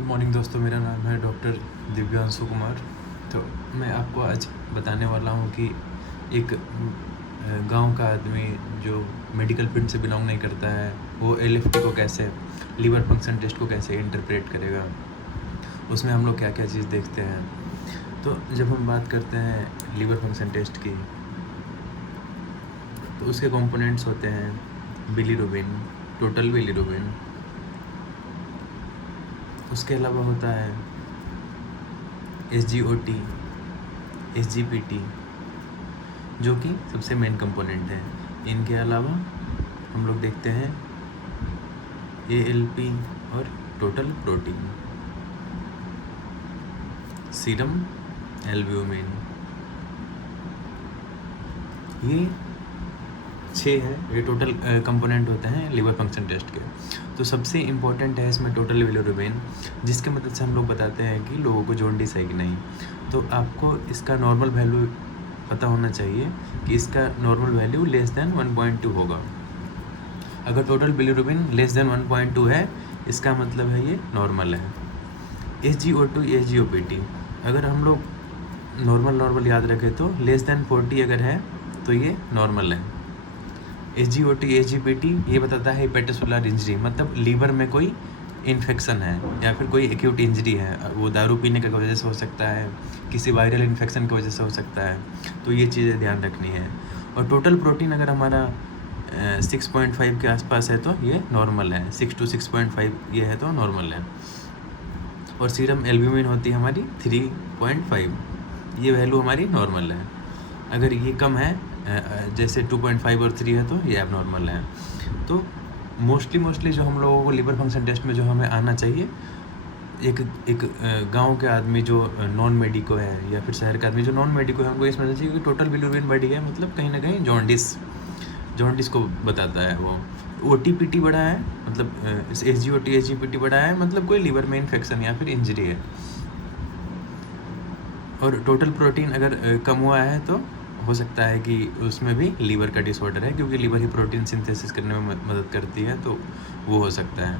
Good morning दोस्तों, मेरा नाम है डॉक्टर दिव्यांशु कुमार। तो मैं आपको आज बताने वाला हूँ कि एक गांव का आदमी जो मेडिकल फील्ड से बिलोंग नहीं करता है वो एलएफटी को कैसे, लीवर फंक्शन टेस्ट को कैसे इंटरप्रेट करेगा। उसमें हम लोग क्या क्या चीज़ देखते हैं। तो जब हम बात करते हैं लीवर फंक्शन टेस्ट की, तो उसके कंपोनेंट्स होते हैं बिलीरुबिन, टोटल बिलीरुबिन। उसके अलावा होता है SGOT, SGPT, जो कि सबसे मेन कंपोनेंट है। इनके अलावा हम लोग देखते हैं ALP और टोटल प्रोटीन, सीरम एल्ब्यूमिन। ये 6 है, ये टोटल कंपोनेंट होते हैं लीवर फंक्शन टेस्ट के। तो सबसे इम्पोर्टेंट है इसमें टोटल बिलीरुबिन, जिसके मदद से हम लोग बताते हैं कि लोगों को जॉन्डिस है कि नहीं। तो आपको इसका नॉर्मल वैल्यू पता होना चाहिए कि इसका नॉर्मल वैल्यू लेस देन 1.2 होगा। अगर टोटल बिलीरुबिन लेस देन 1.2 है, इसका मतलब है ये नॉर्मल है। SGO2, SGOPT, अगर हम लोग नॉर्मल याद रखें तो लेस देन 40 अगर है तो ये नॉर्मल है। SGOT, SGPT ये बताता है हेपेटोसेलुलर इंजरी, मतलब लीवर में कोई इन्फेक्शन है या फिर कोई एक्यूट इंजरी है। वो दारू पीने की वजह से हो सकता है, किसी वायरल इन्फेक्शन की वजह से हो सकता है। तो ये चीज़ें ध्यान रखनी है। और टोटल प्रोटीन अगर हमारा 6.5 के आसपास है तो ये नॉर्मल है। 6 to 6.5 ये है तो नॉर्मल है। और सीरम एल्ब्यूमिन होती है हमारी 3.5, ये वैल्यू हमारी नॉर्मल है। अगर ये कम है, जैसे 2.5 और 3 है तो ये अब नॉर्मल है। तो मोस्टली जो हम लोगों को लीवर फंक्शन टेस्ट में जो हमें आना चाहिए, एक गांव के आदमी जो नॉन मेडिको है या फिर शहर का आदमी जो नॉन मेडिको है, उनको ये समझना चाहिए कि टोटल बिलीरुबिन बढ़ गया, मतलब कहीं ना कहीं जॉन्डिस को बताता है। वो OTPT बढ़ा है, मतलब SGOT, SGPT बढ़ा है, मतलब कोई लीवर में इन्फेक्शन या फिर इंजरी है। और टोटल प्रोटीन अगर कम हुआ है तो हो सकता है कि उसमें भी लीवर का डिसऑर्डर है, क्योंकि लीवर ही प्रोटीन सिंथेसिस करने में मदद करती है, तो वो हो सकता है।